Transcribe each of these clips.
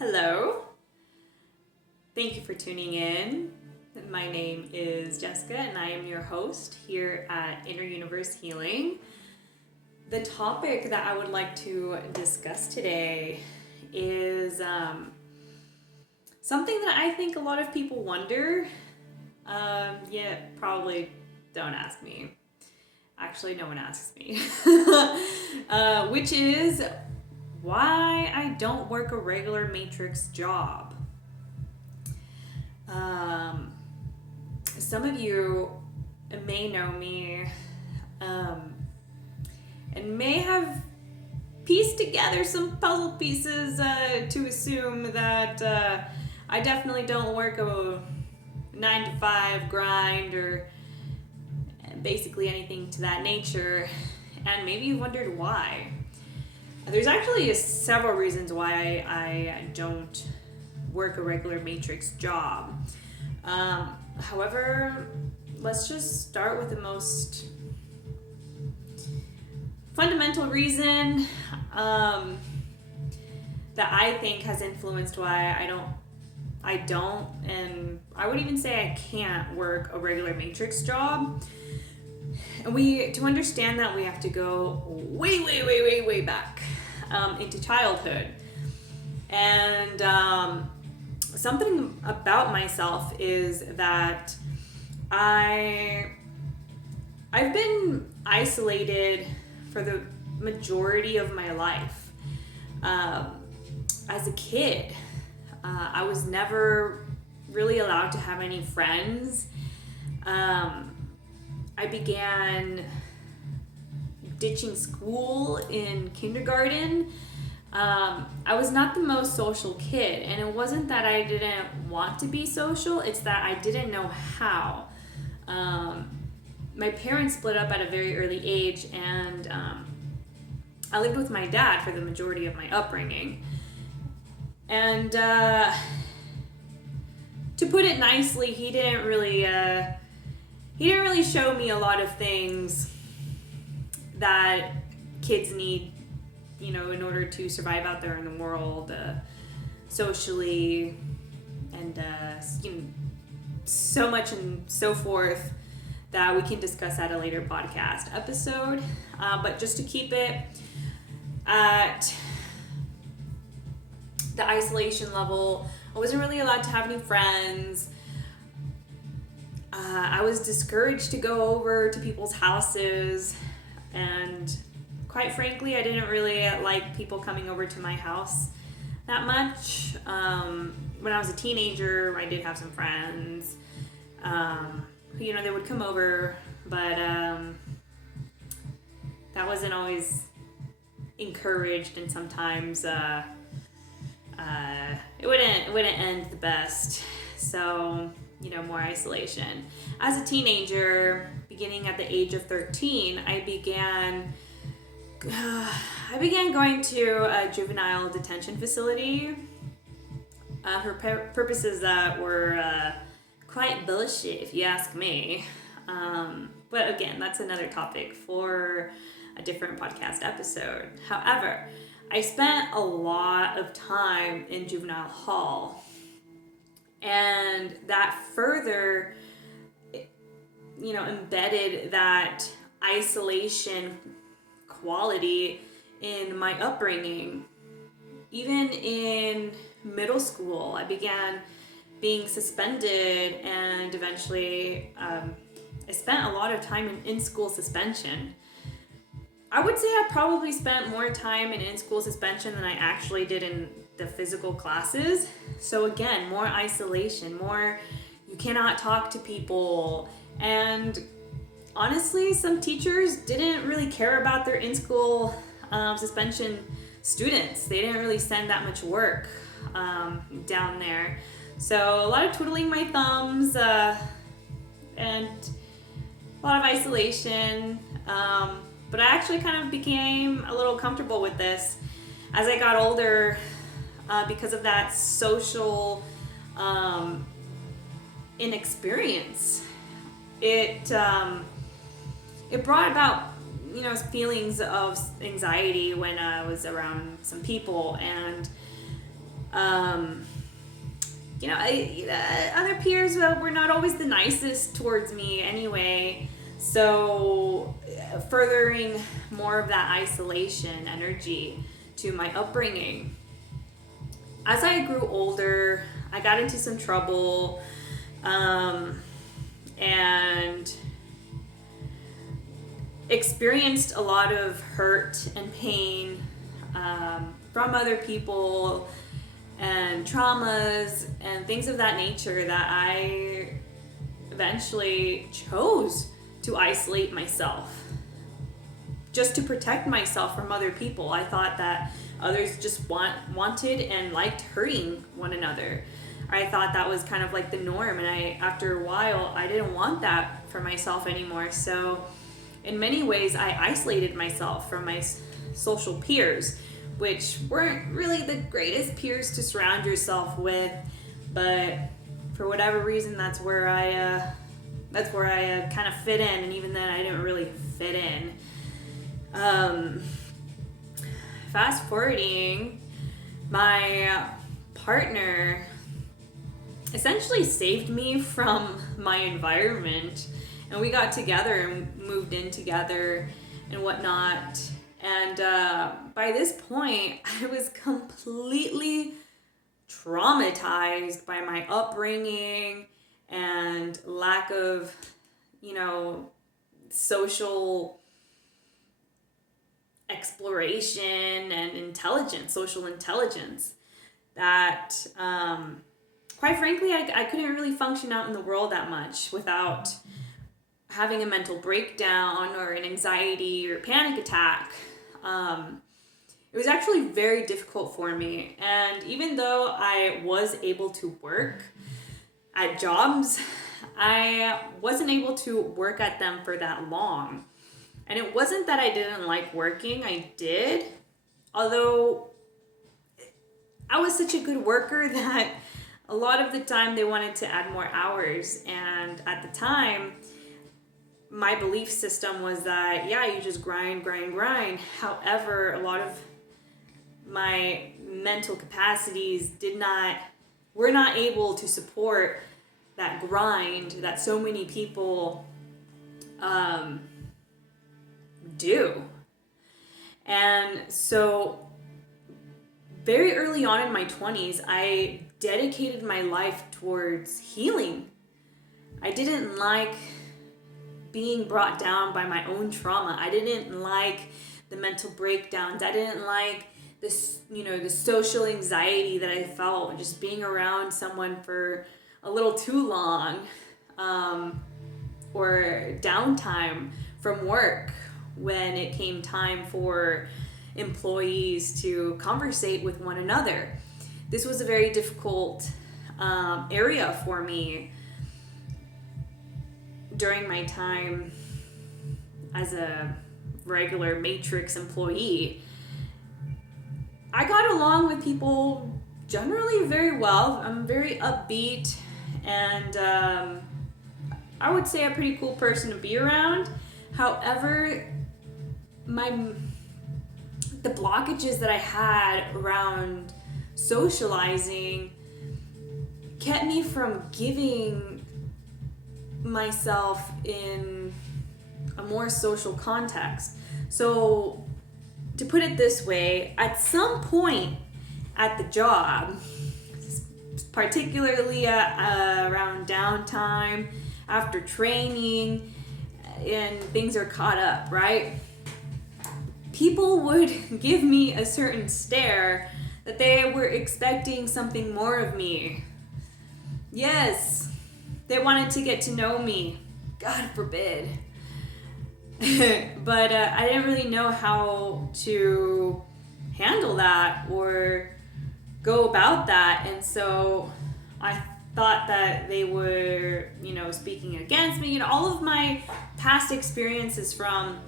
Hello. Thank you for tuning in. My name is Jessica and I am your host here at You-niverse Healing. The topic that I would like to discuss today is something that I think a lot of people wonder, yet probably don't ask me. Actually, no one asks me. Which is why I don't work a regular matrix job. Some of you may know me and may have pieced together some puzzle pieces to assume that I definitely don't work a 9-to-5 grind or basically anything to that nature, and maybe you wondered why. There's actually several reasons why I don't work a regular matrix job. However, let's just start with the most fundamental reason that I think has influenced why I don't, and I would even say I can't work a regular matrix job. And to understand that, we have to go way back into childhood. And something about myself is that I've been isolated for the majority of my life. As a kid, I was never really allowed to have any friends. I began ditching school in kindergarten. I was not the most social kid, and it wasn't that I didn't want to be social, it's that I didn't know how. My parents split up at a very early age, and I lived with my dad for the majority of my upbringing. And to put it nicely, he didn't really show me a lot of things that kids need, in order to survive out there in the world, socially, and so much and so forth that we can discuss at a later podcast episode. But just to keep it at the isolation level, I wasn't really allowed to have any friends. I was discouraged to go over to people's houses, and quite frankly, I didn't really like people coming over to my house that much. When I was a teenager, I did have some friends. They would come over, but that wasn't always encouraged, and sometimes it wouldn't end the best. So, more isolation. As a teenager, beginning at the age of 13, I began going to a juvenile detention facility for purposes that were quite bullshit, if you ask me. But again, that's another topic for a different podcast episode. However, I spent a lot of time in juvenile hall, and that further, embedded that isolation quality in my upbringing. Even in middle school, I began being suspended, and eventually I spent a lot of time in in-school suspension. I would say I probably spent more time in in-school suspension than I actually did in the physical classes. So again, more isolation, more you cannot talk to people. And honestly, some teachers didn't really care about their in-school suspension students. They didn't really send that much work down there. So a lot of twiddling my thumbs and a lot of isolation. But I actually kind of became a little comfortable with this as I got older because of that social inexperience. It brought about feelings of anxiety when I was around some people, and Other peers were not always the nicest towards me anyway. So, furthering more of that isolation energy to my upbringing. As I grew older, I got into some trouble, and experienced a lot of hurt and pain from other people and traumas and things of that nature that I eventually chose to isolate myself just to protect myself from other people. I thought that others just wanted and liked hurting one another. I thought that was kind of like the norm, and after a while I didn't want that for myself anymore. So in many ways I isolated myself from my social peers, which weren't really the greatest peers to surround yourself with, but for whatever reason that's where I kind of fit in, and even then I didn't really fit in. Fast forwarding, my partner essentially saved me from my environment, and we got together and moved in together and whatnot. And by this point, I was completely traumatized by my upbringing and lack of, social exploration and social intelligence, that quite frankly I couldn't really function out in the world that much without having a mental breakdown or an anxiety or panic attack. It was actually very difficult for me, and even though I was able to work at jobs, I wasn't able to work at them for that long. And it wasn't that I didn't like working, I did. Although I was such a good worker that a lot of the time they wanted to add more hours. And at the time, my belief system was that, you just grind. However, a lot of my mental capacities were not able to support that grind that so many people do. And so very early on in my 20s, I dedicated my life towards healing. I didn't like being brought down by my own trauma. I didn't like the mental breakdowns. I didn't like this, the social anxiety that I felt just being around someone for a little too long, or downtime from work when it came time for employees to conversate with one another. This was a very difficult area for me during my time as a regular Matrix employee. I got along with people generally very well. I'm very upbeat, and I would say a pretty cool person to be around. However, the blockages that I had around socializing kept me from giving myself in a more social context. So, to put it this way, at some point at the job, particularly around downtime, after training, and things are caught up, right? People would give me a certain stare that they were expecting something more of me. Yes, they wanted to get to know me. God forbid. But I didn't really know how to handle that or go about that. And so I thought that they were, speaking against me. All of my past experiences from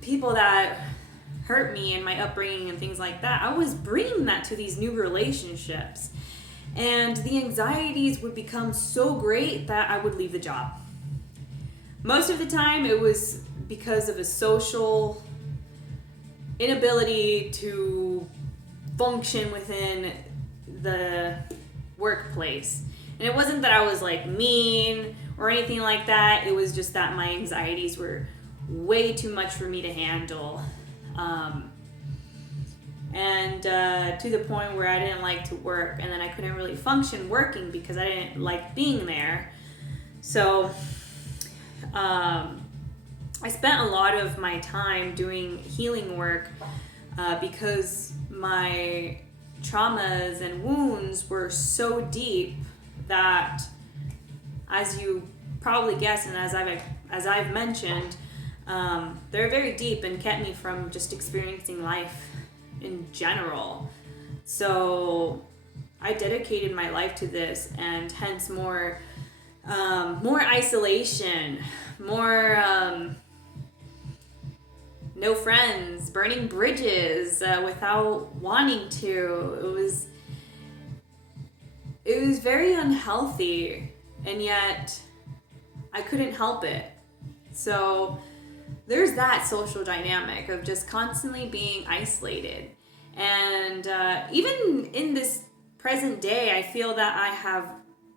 people that hurt me and my upbringing and things like that, I was bringing that to these new relationships. And the anxieties would become so great that I would leave the job. Most of the time, it was because of a social inability to function within the workplace. And it wasn't that I was like mean or anything like that. It was just that my anxieties were way too much for me to handle. And to the point where I didn't like to work, and then I couldn't really function working because I didn't like being there. So I spent a lot of my time doing healing work because my traumas and wounds were so deep that, as you probably guessed, and as I've mentioned, they're very deep and kept me from just experiencing life in general. So I dedicated my life to this, and hence more isolation, more no friends, burning bridges without wanting to. It was very unhealthy, and yet I couldn't help it. So there's that social dynamic of just constantly being isolated. And even in this present day, I feel that I have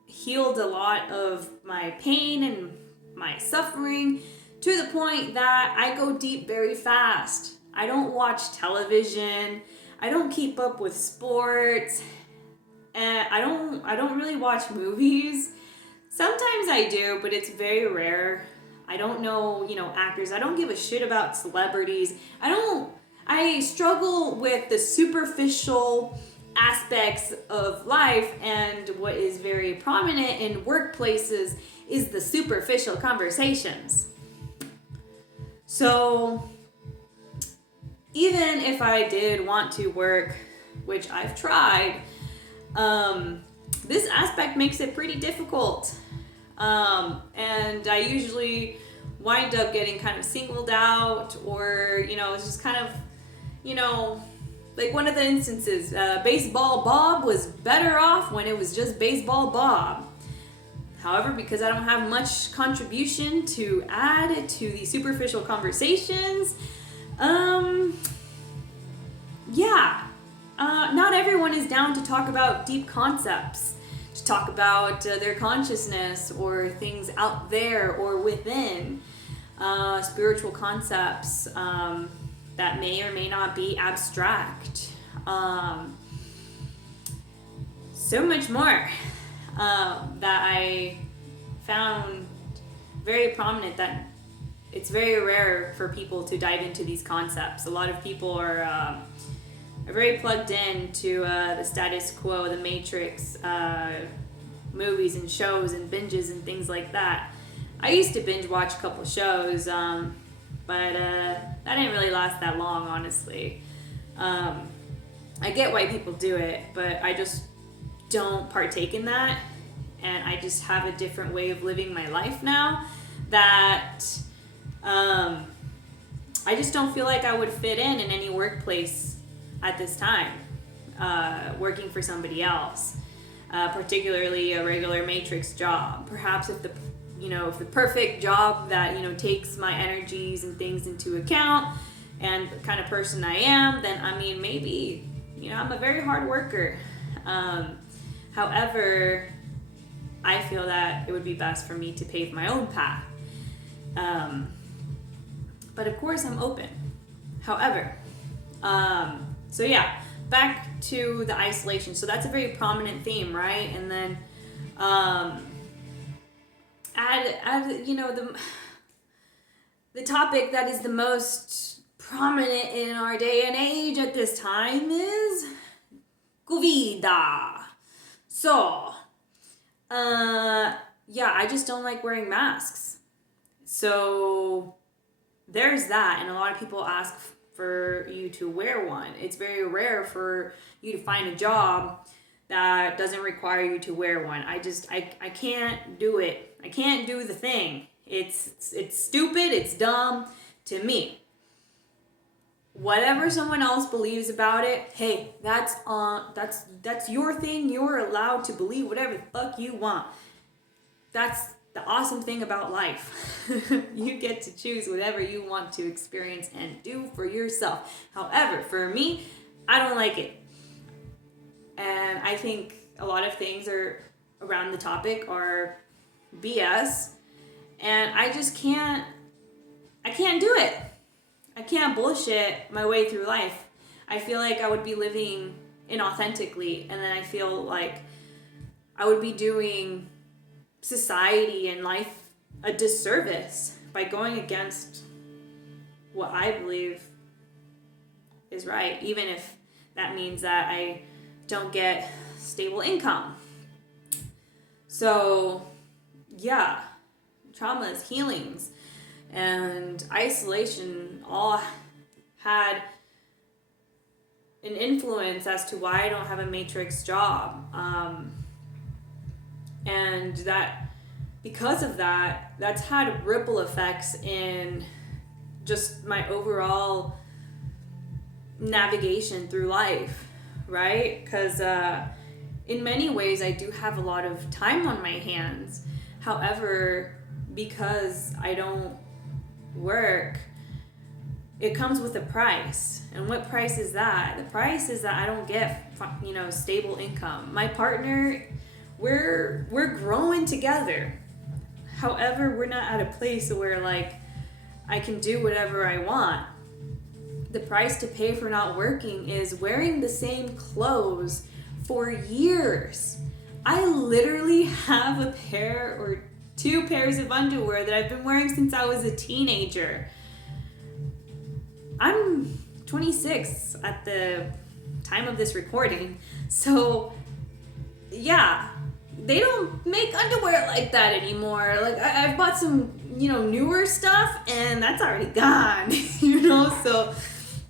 healed a lot of my pain and my suffering to the point that I go deep very fast. I don't watch television. I don't keep up with sports. And I don't really watch movies. Sometimes I do, but it's very rare. I don't know, actors. I don't give a shit about celebrities. I struggle with the superficial aspects of life, and what is very prominent in workplaces is the superficial conversations. So even if I did want to work, which I've tried, this aspect makes it pretty difficult. And I usually wind up getting kind of singled out, or, it's just kind of, like one of the instances, Baseball Bob was better off when it was just Baseball Bob. However, because I don't have much contribution to add to the superficial conversations, not everyone is down to talk about deep concepts, to talk about their consciousness or things out there or within, spiritual concepts that may or may not be abstract. So much more that I found very prominent, that it's very rare for people to dive into these concepts. A lot of people are very plugged in to the status quo, the Matrix, movies and shows and binges and things like that. I used to binge watch a couple shows, but that didn't really last that long, honestly. I get why people do it, but I just don't partake in that, and I just have a different way of living my life now that I just don't feel like I would fit in any workplace at this time, working for somebody else, particularly a regular Matrix job. Perhaps if the perfect job that takes my energies and things into account, and the kind of person I am, then maybe I'm a very hard worker. However, I feel that it would be best for me to pave my own path. But of course, I'm open. However, back to the isolation. So that's a very prominent theme, right? And then add the topic that is the most prominent in our day and age at this time is COVID. So, I just don't like wearing masks. So there's that, and a lot of people ask for you to wear one. It's very rare for you to find a job that doesn't require you to wear one. I can't do it. I can't do the thing. It's stupid, it's dumb to me. Whatever someone else believes about it, hey, that's your thing. You're allowed to believe whatever the fuck you want. That's the awesome thing about life. You get to choose whatever you want to experience and do for yourself. However, for me, I don't like it. and I think a lot of things are around the topic are BS, and I can't do it. I can't bullshit my way through life. I feel like I would be living inauthentically, and then I feel like I would be doing society and life a disservice by going against what I believe is right, even if that means that I don't get stable income. So, yeah, traumas, healings, and isolation all had an influence as to why I don't have a matrix job. And that because of that, that's had ripple effects in just my overall navigation through life, right? Because in many ways I do have a lot of time on my hands. However, because I don't work, it comes with a price. And what price is that? The price is that I don't get, stable income. My partner, we're growing together. However, we're not at a place where like I can do whatever I want. The price to pay for not working is wearing the same clothes for years. I literally have a pair or 2 pairs of underwear that I've been wearing since I was a teenager. I'm 26 at the time of this recording, so yeah, they don't make underwear like that anymore. Like I've bought some, newer stuff, and that's already gone, So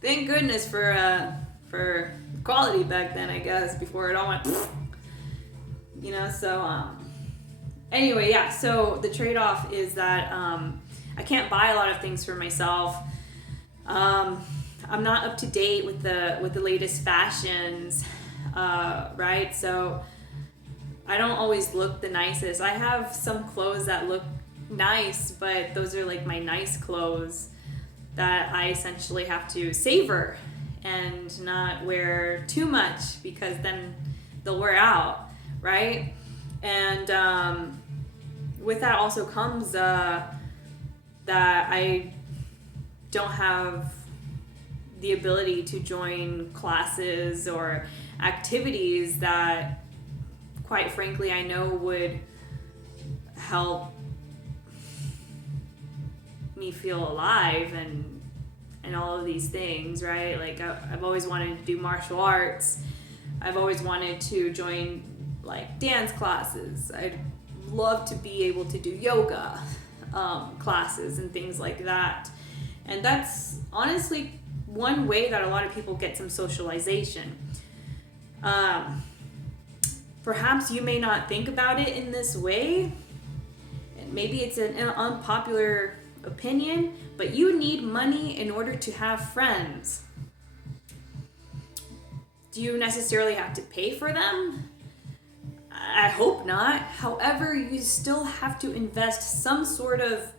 thank goodness for quality back then, I guess, before it all went, Anyway, yeah. So the trade-off is that I can't buy a lot of things for myself. I'm not up to date with the latest fashions, right? So I don't always look the nicest. I have some clothes that look nice, but those are like my nice clothes that I essentially have to savor and not wear too much, because then they'll wear out, right? And with that also comes that I don't have the ability to join classes or activities that, quite frankly, I know would help me feel alive and all of these things, right? Like I've always wanted to do martial arts. I've always wanted to join like dance classes. I'd love to be able to do yoga classes and things like that. And that's honestly one way that a lot of people get some socialization. Perhaps you may not think about it in this way. Maybe it's an unpopular opinion, but you need money in order to have friends. Do you necessarily have to pay for them? I hope not. However, you still have to invest some sort of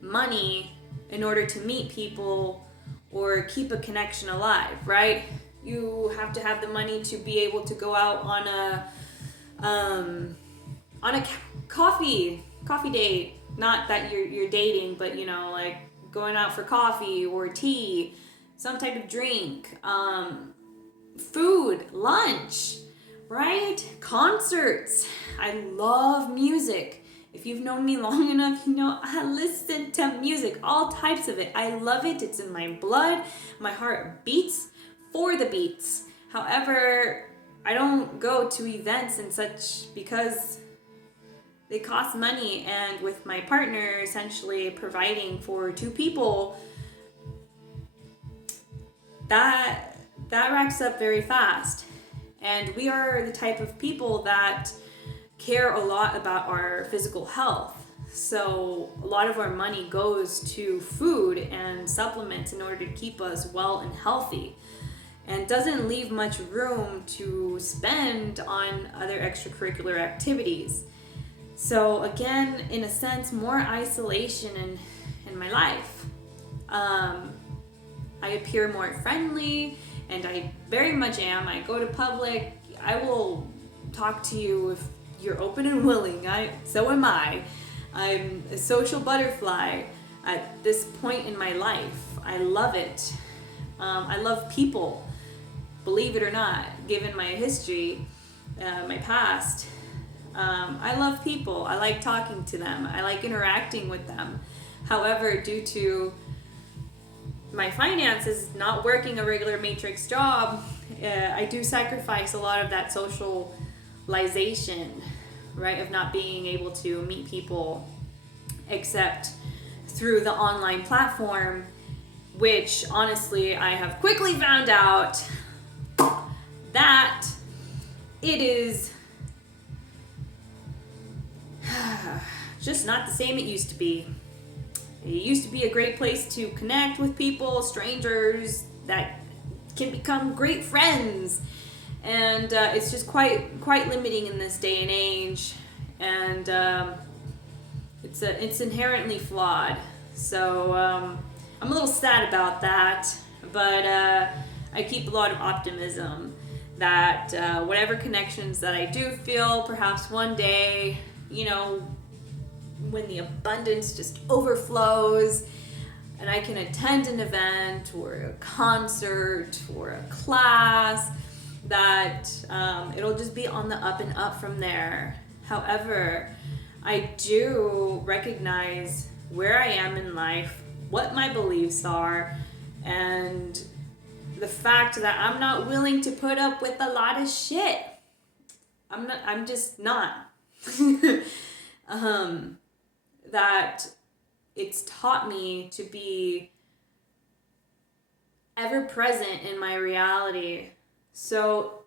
money in order to meet people or keep a connection alive, right? You have to have the money to be able to go out on a coffee date. Not that you're dating, but like going out for coffee or tea, some type of drink, food, lunch, right? Concerts. I love music. If you've known me long enough, I listen to music, all types of it. I love it. It's in my blood. My heart beats for the beats. However, I don't go to events and such because they cost money, and with my partner essentially providing for 2 people, that racks up very fast. And we are the type of people that care a lot about our physical health. So a lot of our money goes to food and supplements in order to keep us well and healthy, and doesn't leave much room to spend on other extracurricular activities. So again, in a sense, more isolation in my life. I appear more friendly and I very much am. I go to public, I will talk to you if you're open and willing. So am I. I'm a social butterfly at this point in my life. I love it. I love people, believe it or not, given my history, my past. I love people. I like talking to them. I like interacting with them. However, due to my finances, not working a regular matrix job, I do sacrifice a lot of that socialization, right, of not being able to meet people except through the online platform, which honestly I have quickly found out that it is just not the same it used to be. It used to be a great place to connect with people, strangers that can become great friends, and it's just quite limiting in this day and age, and it's inherently flawed. So I'm a little sad about that, but I keep a lot of optimism that whatever connections that I do feel, perhaps one day, when the abundance just overflows and I can attend an event or a concert or a class, that it'll just be on the up and up from there. However, I do recognize where I am in life, what my beliefs are, and the fact that I'm not willing to put up with a lot of shit. I'm just not. That it's taught me to be ever present in my reality. So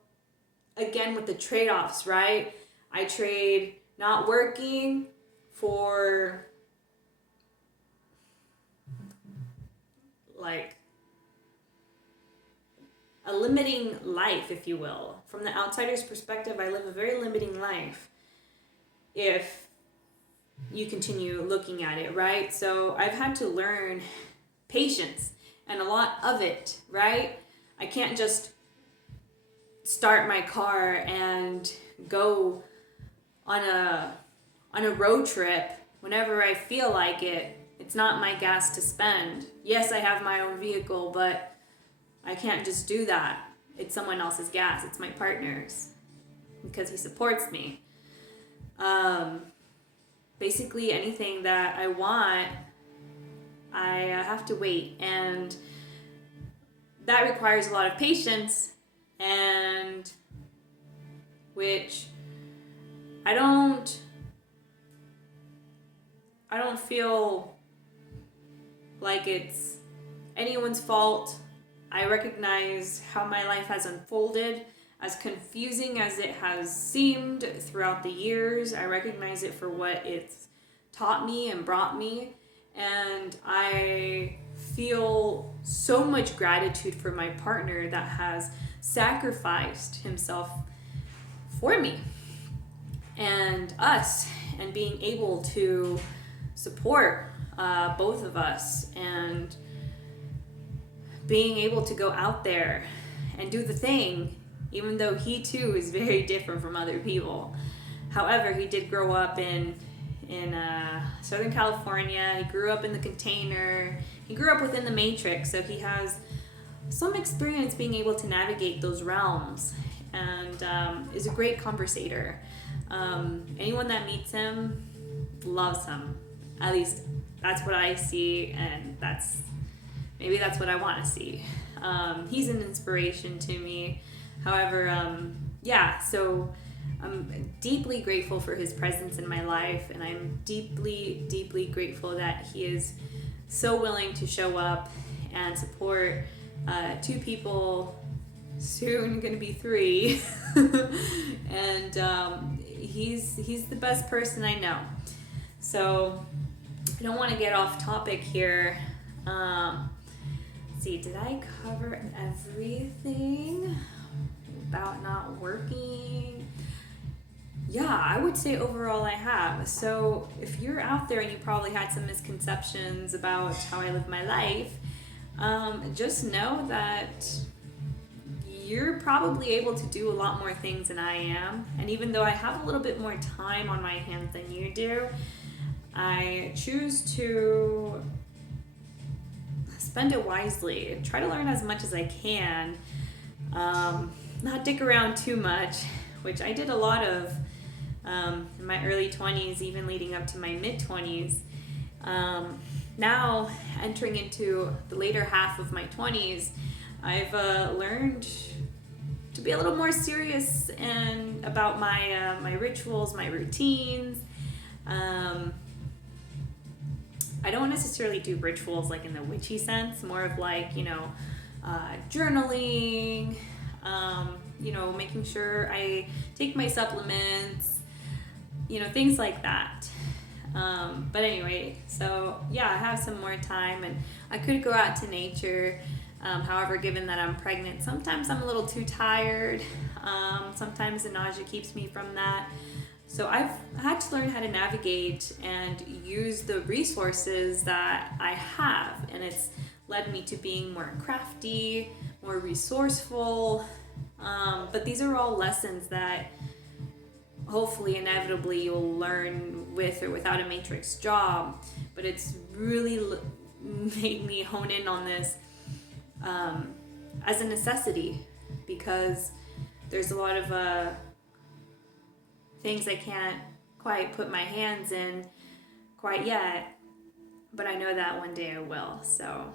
again, with the trade-offs, right? I trade not working for like a limiting life, if you will. From the outsider's perspective, I live a very limiting life if you continue looking at it, right? So I've had to learn patience and a lot of it, right? I can't just start my car and go on a road trip whenever I feel like it. It's not my gas to spend. Yes, I have my own vehicle, but I can't just do that. It's someone else's gas. It's my partner's, because he supports me. Basically anything that I want, I have to wait, and that requires a lot of patience, and which I don't feel like it's anyone's fault. I recognize how my life has unfolded, as confusing as it has seemed throughout the years. I recognize it for what it's taught me and brought me, and I feel so much gratitude for my partner that has sacrificed himself for me and us, and being able to support both of us, and being able to go out there and do the thing, even though he too is very different from other people. However, he did grow up in Southern California. He grew up in the container. He grew up within the matrix, so he has some experience being able to navigate those realms, and is a great conversator. Anyone that meets him loves him. At least that's what I see, and maybe that's what I want to see. He's an inspiration to me. However, so I'm deeply grateful for his presence in my life, and I'm deeply, deeply grateful that he is so willing to show up and support two people, soon going to be three, and he's the best person I know. So I don't want to get off topic here. Let's see, did I cover everything about not working? Yeah, I would say overall I have. So if you're out there and you probably had some misconceptions about how I live my life, just know that you're probably able to do a lot more things than I am. And even though I have a little bit more time on my hands than you do, I choose to spend it wisely. Try to learn as much as I can. Not dick around too much, which I did a lot of in my early 20s, even leading up to my mid 20s. Now, entering into the later half of my 20s, I've learned to be a little more serious and about my rituals, my routines. I don't necessarily do rituals like in the witchy sense, more of like, journaling, making sure I take my supplements, things like that. But anyway, so yeah, I have some more time and I could go out to nature. However, given that I'm pregnant, sometimes I'm a little too tired. Sometimes the nausea keeps me from that. So I've had to learn how to navigate and use the resources that I have. And it's led me to being more crafty, more resourceful. But these are all lessons that hopefully inevitably you'll learn with or without a matrix job. But it's really made me hone in on this as a necessity, because there's a lot of things I can't quite put my hands in quite yet, but I know that one day I will. So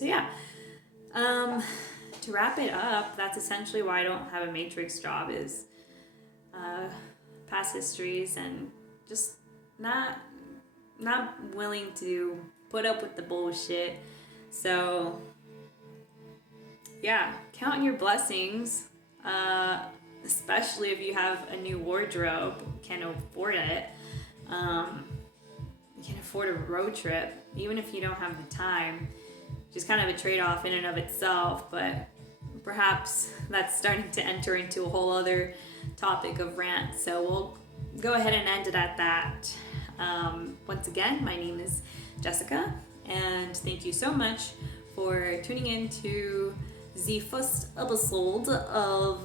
yeah. To wrap it up, that's essentially why I don't have a matrix job, is past histories and just not willing to put up with the bullshit. So yeah, count your blessings, especially if you have a new wardrobe, can't afford it. You can afford a road trip, even if you don't have the time. Just kind of a trade-off in and of itself, but perhaps that's starting to enter into a whole other topic of rant. So we'll go ahead and end it at that. Once again, my name is Jessica, and thank you so much for tuning in to the first episode of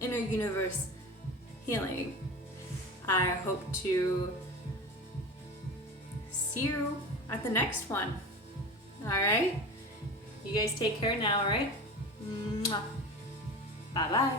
You-niverse Healing. I hope to see you at the next one. All right? You guys take care now, all right? Bye-bye.